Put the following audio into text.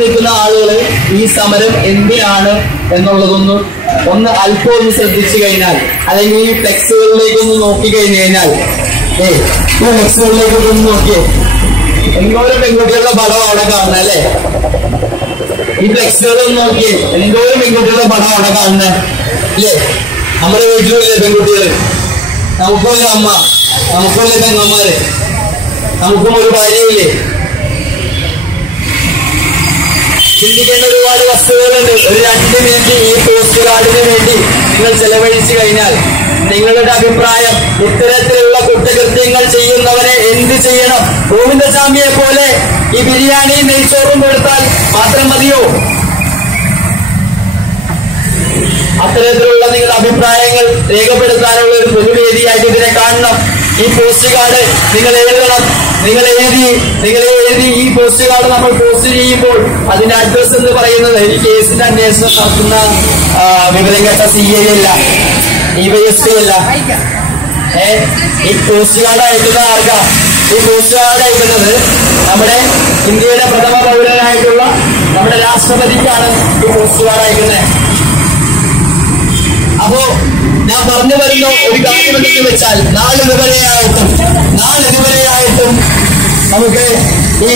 നിൽക്കുന്ന ആളുകള് ഈ സമരം എന്തിനാണ് എന്നുള്ളതൊന്ന് അല്പം ഒന്ന് ശ്രദ്ധിച്ചു കഴിഞ്ഞാൽ, അല്ലെങ്കിൽ ഈ ഫ്ലെക്സുകളിലേക്കൊന്ന് നോക്കി കഴിഞ്ഞു കഴിഞ്ഞാൽ, ഈ ഫ്ലെക്സുകളിലേക്കൊക്കെ ഒന്ന് നോക്കിയേ, എന്തോരം പെൺകുട്ടികളുടെ പടം അവിടെ കാണുന്നത് അല്ലേ? ഈ ഫ്ലെക്സുകളൊന്ന് നോക്കിയേ, എന്തോരം പെൺകുട്ടികളുടെ പടം അവിടെ കാണുന്നത് അല്ലേ? നമ്മുടെ വീട്ടിലില്ലേ പെൺകുട്ടികള്? നമുക്കൊരു അമ്മ, നമുക്കൊരു പെങ്ങന്മാര്, നമുക്കും ഒരു ഭാര്യയില്ലേ? ചിന്തിക്കേണ്ട ഒരുപാട് വസ്തുതകളുണ്ട്. ഒരു 2 മിനിറ്റ് ഈ പോസ്റ്റ് കാർഡിന് വേണ്ടി നിങ്ങൾ ചെലവഴിച്ചു കഴിഞ്ഞാൽ നിങ്ങളുടെ അഭിപ്രായം, ഇത്തരത്തിലുള്ള കുറ്റകൃത്യങ്ങൾ ചെയ്യുന്നവരെ എന്ത് ചെയ്യണം? ഗോവിന്ദസ്വാമിയെ പോലെ ഈ ബിരിയാണി നെയ്ച്ചോറും കൊടുത്താൽ മാത്രം മതിയോ? അത്തരത്തിലുള്ള നിങ്ങളുടെ അഭിപ്രായങ്ങൾ രേഖപ്പെടുത്താനുള്ള ഒരു പൊതുവേദിയായിട്ട് ഇതിനെ കാണണം. ഈ പോസ്റ്റ് കാർഡ് നിങ്ങൾ എഴുതണം. നിങ്ങൾ എഴുതി ഈ പോസ്റ്റ് കാർഡ് നമ്മൾ പോസ്റ്റ് ചെയ്യുമ്പോൾ അതിന്റെ അഡ്രസ് എന്ന് പറയുന്നത് ഈ കേസിന്റെ അന്വേഷണം നടത്തുന്ന വിവരം കേട്ട CI അല്ല, DYSP അല്ല. ഈ പോസ്റ്റ് കാർഡ് അയക്കുന്ന ആർക്കാ? ഈ പോസ്റ്റ് കാർഡ് അയക്കുന്നത് നമ്മുടെ ഇന്ത്യയുടെ പ്രഥമ പൗരനായിട്ടുള്ള നമ്മുടെ രാഷ്ട്രപതിക്കാണ് ഈ പോസ്റ്റ് കാർഡ് അയക്കുന്നത്. അപ്പോ ഞാൻ പറഞ്ഞു വരുന്ന ഒരു കാര്യം എന്തെന്ന് വെച്ചാൽ, നാളിതുവരെയായിട്ടും നമുക്ക് ഈ